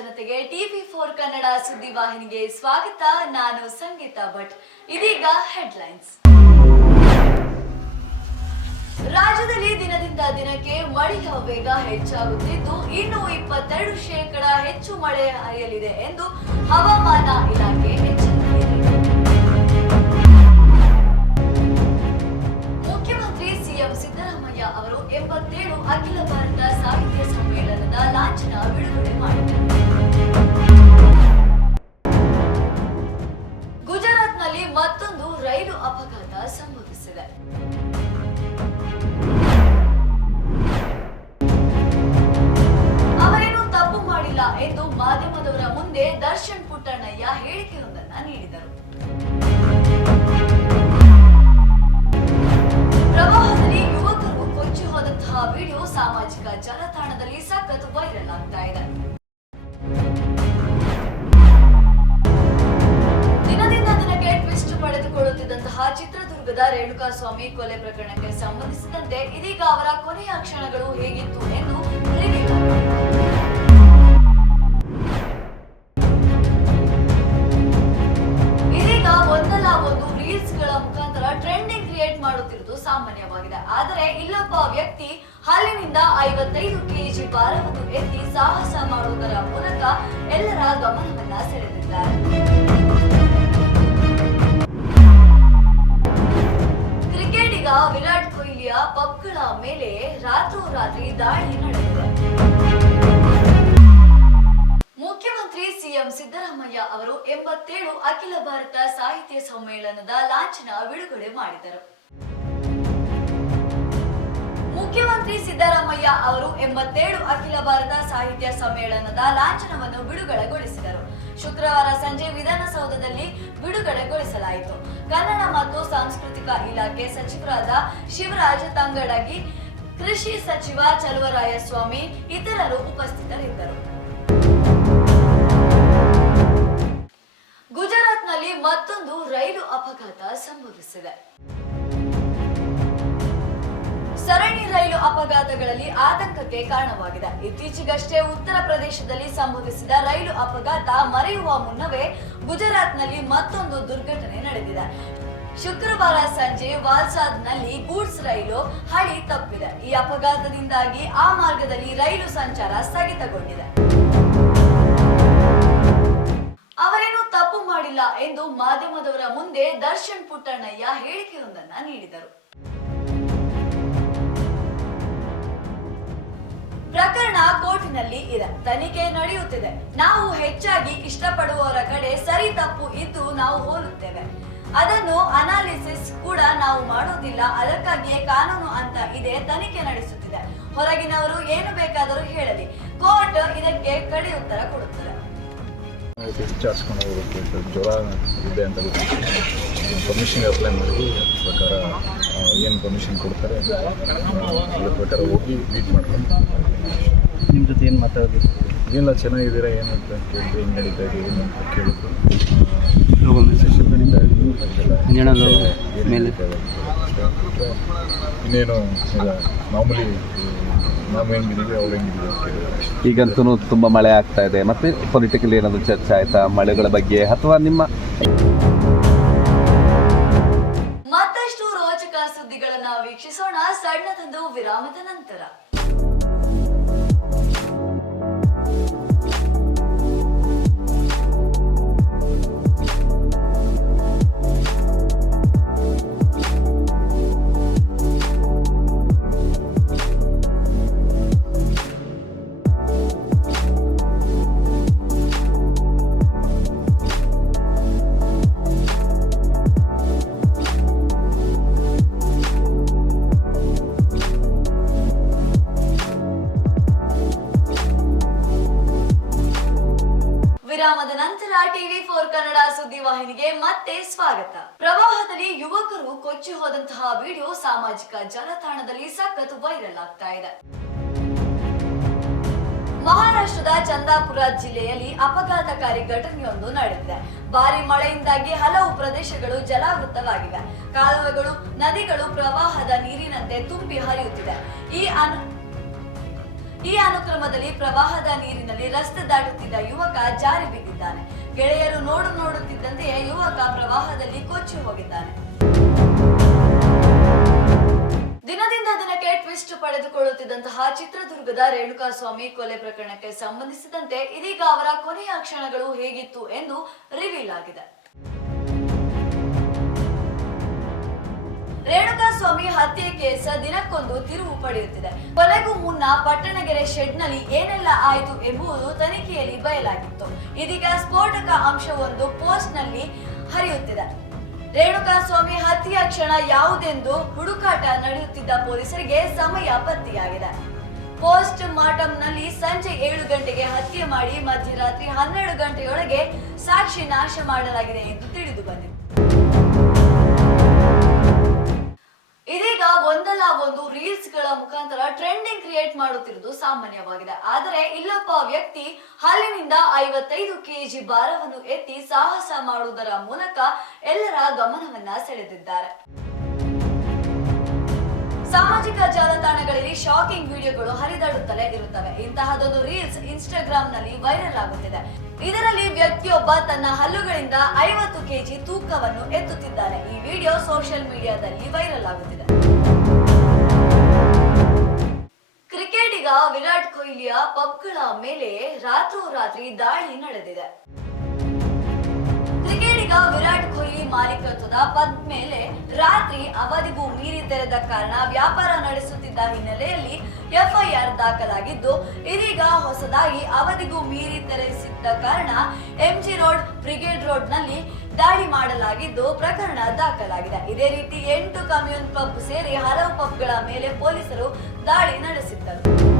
ಜನತೆಗೆ TV four Kannada ಸುದ್ದಿ ವಾಹಿನಿಗೆ ಸ್ವಾಗತ. ನಾನು ಸಂಗೀತ ಭಟ್. ಇದೀಗ ಹೆಡ್ಲೈನ್ಸ್. ರಾಜ್ಯದಲ್ಲಿ ದಿನದಿಂದ ದಿನಕ್ಕೆ ಮಳೆಯ ವೇಗ ಹೆಚ್ಚಾಗುತ್ತಿದ್ದು, ಇನ್ನೂ ಇಪ್ಪತ್ತೆರಡು ಶೇಕಡ ಹೆಚ್ಚು ಮಳೆ ಹರಿಯಲಿದೆ ಎಂದು ಹವಾಮಾನ ಇಲಾಖೆ ಮುಖ್ಯಮಂತ್ರಿ ಸಿಎಂ ಸಿದ್ದರಾಮಯ್ಯ ಅವರು ಎಂಬತ್ತೇಳು ಅಖಿಲ ಭಾರತ ಸಾಹಿತ್ಯ ಸಮ್ಮೇಳನದ ಲಾಂಛನ ಬಿಡುಗಡೆ ಮಾಡಿದರು ಎಂದು ಮಾಧ್ಯಮದವರ ಮುಂದೆ ದರ್ಶನ್ ಪುಟ್ಟಣ್ಣಯ್ಯ ಹೇಳಿಕೆಯೊಂದನ್ನ ನೀಡಿದರು. ಪ್ರವಾಹದಲ್ಲಿ ಯುವಕರು ಕೊಚ್ಚಿ ಹೋದಂತಹ ವಿಡಿಯೋ ಸಾಮಾಜಿಕ ಜಾಲತಾಣದಲ್ಲಿ ಸಖತ್ ವೈರಲ್ ಆಗ್ತಾ ಇದೆ. ದಿನದಿಂದ ದಿನಕ್ಕೆ ಟ್ವಿಸ್ಟ್ ಪಡೆದುಕೊಳ್ಳುತ್ತಿದ್ದಂತಹ ಚಿತ್ರದುರ್ಗದ ರೇಣುಕಾಸ್ವಾಮಿ ಕೊಲೆ ಪ್ರಕರಣಕ್ಕೆ ಸಂಬಂಧಿಸಿದಂತೆ ಇದೀಗ ಅವರ ಕೊನೆಯ ಕ್ಷಣಗಳು ಹೇಗಿತ್ತು ಎಂದು ಕೆಜಿ ಭಾರವನ್ನು ಎತ್ತಿ ಸಾಹಸ ಮಾಡುವುದರ ಮೂಲಕ ಎಲ್ಲರ ಗಮನವನ್ನ ಸೆಳೆದಿದ್ದಾರೆ. ಕ್ರಿಕೆಟಿಗ ವಿರಾಟ್ ಕೊಹ್ಲಿಯ ಪಕ್ಕಳ ಮೇಲೆ ರಾತ್ರೋರಾತ್ರಿ ದಾಳಿ ನಡೆದಿದೆ. ಮುಖ್ಯಮಂತ್ರಿ ಸಿಎಂ ಸಿದ್ದರಾಮಯ್ಯ ಅವರು ಎಂಬತ್ತೇಳು ಅಖಿಲ ಭಾರತ ಸಾಹಿತ್ಯ ಸಮ್ಮೇಳನದ ಲಾಂಛನ ಬಿಡುಗಡೆ ಮಾಡಿದರು. ಮುಖ್ಯಮಂತ್ರಿ ಸಿದ್ದರಾಮಯ್ಯ ಅವರು ಎಂಬತ್ತೇಳು ಅಖಿಲ ಭಾರತ ಸಾಹಿತ್ಯ ಸಮ್ಮೇಳನದ ಲಾಂಛನವನ್ನು ಬಿಡುಗಡೆಗೊಳಿಸಿದರು. ಶುಕ್ರವಾರ ಸಂಜೆ ವಿಧಾನಸೌಧದಲ್ಲಿ ಬಿಡುಗಡೆಗೊಳಿಸಲಾಯಿತು. ಕನ್ನಡ ಮತ್ತು ಸಾಂಸ್ಕೃತಿಕ ಇಲಾಖೆ ಸಚಿವರಾದ ಶಿವರಾಜ್ ತಂಗಡಗಿ, ಕೃಷಿ ಸಚಿವ ಚಲುವರಾಯಸ್ವಾಮಿ ಇತರರು ಉಪಸ್ಥಿತರಿದ್ದರು. ಗುಜರಾತ್ನಲ್ಲಿ ಮತ್ತೊಂದು ರೈಲು ಅಪಘಾತ ಸಂಭವಿಸಿದೆ. ಅಪಘಾತಗಳಲ್ಲಿ ಆತಂಕಕ್ಕೆ ಕಾರಣವಾಗಿದೆ. ಇತ್ತೀಚೆಗಷ್ಟೇ ಉತ್ತರ ಪ್ರದೇಶದಲ್ಲಿ ಸಂಭವಿಸಿದ ರೈಲು ಅಪಘಾತ ಮರೆಯುವ ಮುನ್ನವೇ ಗುಜರಾತ್ನಲ್ಲಿ ಮತ್ತೊಂದು ದುರ್ಘಟನೆ ನಡೆದಿದೆ. ಶುಕ್ರವಾರ ಸಂಜೆ ವಾಲ್ಸಾದ್ನಲ್ಲಿ ಗೂಡ್ಸ್ ರೈಲು ಹಳಿ ತಪ್ಪಿದೆ. ಈ ಅಪಘಾತದಿಂದಾಗಿ ಆ ಮಾರ್ಗದಲ್ಲಿ ರೈಲು ಸಂಚಾರ ಸ್ಥಗಿತಗೊಂಡಿದೆ. ಅವರೇನು ತಪ್ಪು ಮಾಡಿಲ್ಲ ಎಂದು ಮಾಧ್ಯಮದವರ ಮುಂದೆ ದರ್ಶನ್ ಪುಟ್ಟಣ್ಣಯ್ಯ ಹೇಳಿಕೆಯೊಂದನ್ನ ನೀಡಿದರು. ಪ್ರಕರಣ ಕೋರ್ಟಿನಲ್ಲಿ ಇದೆ. ತನಿಖೆ ನಡೆಯುತ್ತಿದೆ. ನಾವು ಹೆಚ್ಚಾಗಿ ಇಷ್ಟಪಡುವವರ ಕಡೆ ಸರಿ ತಪ್ಪು ಇದ್ದು ನಾವು ಹೋಲುತ್ತೇವೆ. ಅದನ್ನು ಅನಾಲಿಸಿಸ್ ಕೂಡ ನಾವು ಮಾಡುವುದಿಲ್ಲ. ಅದಕ್ಕಾಗಿಯೇ ಕಾನೂನು ಅಂತ ಇದೆ. ತನಿಖೆ ನಡೆಸುತ್ತಿದೆ. ಹೊರಗಿನವರು ಏನು ಬೇಕಾದರೂ ಹೇಳಲಿ. ಕೋರ್ಟ್ ಇದಕ್ಕೆ ಕಡೆ ಉತ್ತರ ಕೊಡುತ್ತದೆ. ಜ್ವರ ಇದೆ ಅಂತ ಪರ್ಮಿಷನ್ಗೆ ಅಪ್ಲೈ ಮಾಡಿ ಪ್ರಕಾರ ಏನು ಪರ್ಮಿಷನ್ ಕೊಡ್ತಾರೆ? ಪ್ರಕಾರ ಹೋಗಿ ಮೀಟ್ ಮಾಡ್ಕೊಂಡು. ನಿಮ್ಮ ಜೊತೆ ಏನು ಮಾತಾಡೋದು? ಏನೆಲ್ಲ ಚೆನ್ನಾಗಿದ್ದೀರಾ ಏನು ಅಂತ ಕೇಳಿದ್ರೆ ಹಿಂಗೆ ನಡೀತಾ ಇದೆ ಏನು ಅಂತ ಕೇಳಿದ್ರು ಇನ್ನೇನು ಮಾಮೂಲಿ ನಾವು ಹೆಂಗಿದ್ದೀವಿ ಅವ್ರು ಹೆಂಗಿದ್ದೀವಿ ಅಂತ ಕೇಳಿದ್ರು ಈಗಂತೂ ತುಂಬ ಮಳೆ ಆಗ್ತಾ ಇದೆ. ಮತ್ತೆ ಪೊಲಿಟಿಕಲಿ ಏನಾದರೂ ಚರ್ಚೆ ಆಯಿತಾ? ಮಳೆಗಳ ಬಗ್ಗೆ ಅಥವಾ ನಿಮ್ಮ ವಿರಾಮದ ನಂತರ ವಿರಾಮದ ನಂತರ ಟಿವಿ ಫೋರ್ ಕನ್ನಡ ಸುದ್ದಿ ವಾಹಿನಿಗೆ ಮತ್ತೆ ಸ್ವಾಗತ. ಪ್ರವಾಹದಲ್ಲಿ ಯುವಕರು ಕೊಚ್ಚಿ ಹೋದಂತಹ ವಿಡಿಯೋ ಸಾಮಾಜಿಕ ಜಾಲತಾಣದಲ್ಲಿ ಸಖತ್ ವೈರಲ್ ಆಗ್ತಾ ಇದೆ. ಮಹಾರಾಷ್ಟ್ರದ ಚಂದಾಪುರ ಜಿಲ್ಲೆಯಲ್ಲಿ ಅಪಘಾತಕಾರಿ ಘಟನೆಯೊಂದು ನಡೆದಿದೆ. ಭಾರಿ ಮಳೆಯಿಂದಾಗಿ ಹಲವು ಪ್ರದೇಶಗಳು ಜಲಾವೃತವಾಗಿವೆ. ಕಾಲುವೆಗಳು, ನದಿಗಳು ಪ್ರವಾಹದ ನೀರಿನಂತೆ ತುಂಬಿ ಹರಿಯುತ್ತಿದೆ. ಈ ಅನ ಈ ಅನುಕ್ರಮದಲ್ಲಿ ಪ್ರವಾಹದ ನೀರಿನಲ್ಲಿ ರಸ್ತೆ ದಾಟುತ್ತಿದ್ದ ಯುವಕ ಜಾರಿ ಬಿದ್ದಿದ್ದಾನೆ. ಗೆಳೆಯರು ನೋಡು ನೋಡುತ್ತಿದ್ದಂತೆಯೇ ಯುವಕ ಪ್ರವಾಹದಲ್ಲಿ ಕೊಚ್ಚಿ ಹೋಗಿದ್ದಾನೆ. ದಿನದಿಂದ ದಿನಕ್ಕೆ ಟ್ವಿಸ್ಟ್ ಪಡೆದುಕೊಳ್ಳುತ್ತಿದ್ದಂತಹ ಚಿತ್ರದುರ್ಗದ ರೇಣುಕಾಸ್ವಾಮಿ ಕೊಲೆ ಪ್ರಕರಣಕ್ಕೆ ಸಂಬಂಧಿಸಿದಂತೆ ಇದೀಗ ಅವರ ಕೊನೆಯ ಕ್ಷಣಗಳು ಹೇಗಿತ್ತು ಎಂದು ರಿವೀಲ್ ಆಗಿದೆ. ರೇಣುಕಾಸ್ವಾಮಿ ಹತ್ಯೆ ಕೇಸ ದಿನಕ್ಕೊಂದು ತಿರುವು ಪಡೆಯುತ್ತಿದೆ. ಕೊಲೆಗೂ ಮುನ್ನ ಪಟ್ಟಣಗೆರೆ ಶೆಡ್ನಲ್ಲಿ ಏನೆಲ್ಲ ಆಯಿತು ಎಂಬುದು ತನಿಖೆಯಲ್ಲಿ ಬಯಲಾಗಿತ್ತು. ಇದೀಗ ಸ್ಫೋಟಕ ಅಂಶವೊಂದು ಪೋಸ್ಟ್ನಲ್ಲಿ ಹರಿಯುತ್ತಿದೆ. ರೇಣುಕಾ ಸ್ವಾಮಿ ಹತ್ಯೆಯ ಕ್ಷಣ ಯಾವುದೆಂದು ಹುಡುಕಾಟ ನಡೆಯುತ್ತಿದ್ದ ಪೊಲೀಸರಿಗೆ ಸಮಯ ಪತ್ತೆಯಾಗಿದೆ. ಪೋಸ್ಟ್ ಮಾರ್ಟಂನಲ್ಲಿ ಸಂಜೆ ಏಳು ಗಂಟೆಗೆ ಹತ್ಯೆ ಮಾಡಿ ಮಧ್ಯರಾತ್ರಿ ಹನ್ನೆರಡು ಗಂಟೆಯೊಳಗೆ ಸಾಕ್ಷಿ ನಾಶ ಮಾಡಲಾಗಿದೆ ಎಂದು ತಿಳಿದು ಬಂದಿದೆ. ಒಂದಲ್ಲ ಒಂದು ರೀಲ್ಸ್ಗಳ ಮುಖಾಂತರ ಟ್ರೆಂಡಿಂಗ್ ಕ್ರಿಯೇಟ್ ಮಾಡುತ್ತಿರುವುದು ಸಾಮಾನ್ಯವಾಗಿದೆ. ಆದರೆ ಇಲ್ಲೊಬ್ಬ ವ್ಯಕ್ತಿ ಹಾಲಿನಿಂದ ಐವತ್ತೈದು ಕೆಜಿ ಭಾರವನ್ನು ಎತ್ತಿ ಸಾಹಸ ಮಾಡುವುದರ ಮೂಲಕ ಎಲ್ಲರ ಗಮನವನ್ನ ಸೆಳೆದಿದ್ದಾರೆ. ಸಾಮಾಜಿಕ ಜಾಲತಾಣಗಳಲ್ಲಿ ಶಾಕಿಂಗ್ ವಿಡಿಯೋಗಳು ಹರಿದಾಡುತ್ತಲೇ ಇರುತ್ತವೆ. ಇಂತಹದೊಂದು ರೀಲ್ಸ್ ಇನ್ಸ್ಟಾಗ್ರಾಮ್ನಲ್ಲಿ ವೈರಲ್ ಆಗುತ್ತಿದೆ. ಇದರಲ್ಲಿ ವ್ಯಕ್ತಿಯೊಬ್ಬ ತನ್ನ ಹಲ್ಲುಗಳಿಂದ ಐವತ್ತು ಕೆಜಿ ತೂಕವನ್ನು ಎತ್ತುತ್ತಿದ್ದಾನೆ. ಈ ವಿಡಿಯೋ ಸೋಷಿಯಲ್ ಮೀಡಿಯಾದಲ್ಲಿ ವೈರಲ್ ಆಗುತ್ತಿದೆ. ವಿರಾಟ್ ಕೊಹ್ಲಿಯ ಪಬ್ಗಳ ಮೇಲೆ ರಾತ್ರೋರಾತ್ರಿ ದಾಳಿ ನಡೆದಿದೆ. ಕ್ರಿಕೆಟಿಗ ವಿರಾಟ್ ಕೊಹ್ಲಿ ಮಾಲೀಕತ್ವದ ಪದ್ ಮೇಲೆ ರಾತ್ರಿ ಅವಧಿಗೂ ಮೀರಿ ತೆರೆದ ಕಾರಣ ವ್ಯಾಪಾರ ನಡೆಸುತ್ತಿದ್ದ ಹಿನ್ನೆಲೆಯಲ್ಲಿ ಎಫ್ಐಆರ್ ದಾಖಲಾಗಿದ್ದು, ಇದೀಗ ಹೊಸದಾಗಿ ಅವಧಿಗೂ ಮೀರಿ ತೆರೆಸಿದ್ದ ಕಾರಣ ಎಂಜಿ ರೋಡ್, ಬ್ರಿಗೇಡ್ ರೋಡ್ನಲ್ಲಿ ದಾಳಿ ಮಾಡಲಾಗಿದ್ದು, ಪ್ರಕರಣ ದಾಖಲಾಗಿದೆ. ಇದೇ ರೀತಿ ಎಂಟು ಕಮ್ಯೂನ್ ಪಬ್ ಸೇರಿ ಹಲವು ಪಬ್ಗಳ ಮೇಲೆ ಪೊಲೀಸರು ದಾಳಿ ನಡೆಸಿದ್ದರು.